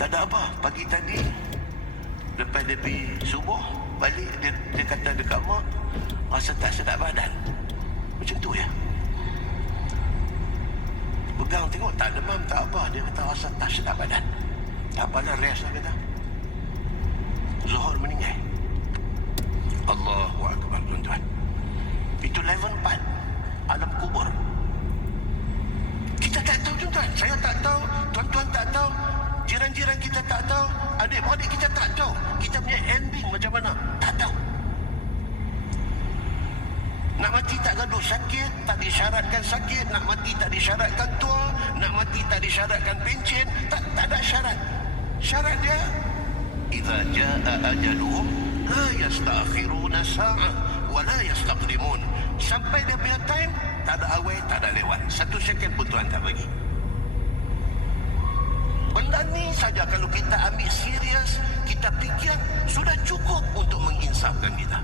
Tak ada apa. Pagi tadi, lepas dia pergi subuh, balik, dia kata dekat mak, rasa tak sedap badan. Macam tu ya. Pegang tengok, tak demam, tak apa. Dia kata rasa tak sedap badan. Tak apalah, rest lah kata. Zuhur meninggal. Allahu Akbar, tuan-tuan. Itu level 4, alam kubur. Kita tak tahu, tuan-tuan. Saya tak tahu, tuan-tuan tak tahu, jiran-jiran kita tak tahu, adik-adik kita tak tahu. Kita punya ending macam mana? Tak tahu. Nak mati tak gaduh sakit, tak disyaratkan sakit. Nak mati tak disyaratkan tua. Nak mati tak disyaratkan pencen. Tak ada syarat. Syarat dia, idza jaa ajaluhum la yastakhiruna sa'ah wa la yastaqdimun. Sampai dia punya time, tak ada awal, tak ada lewat. 1 second pun Tuhan tak bagi. Benda ni saja kalau kita ambil serius, kita fikir, sudah cukup untuk menginsafkan kita.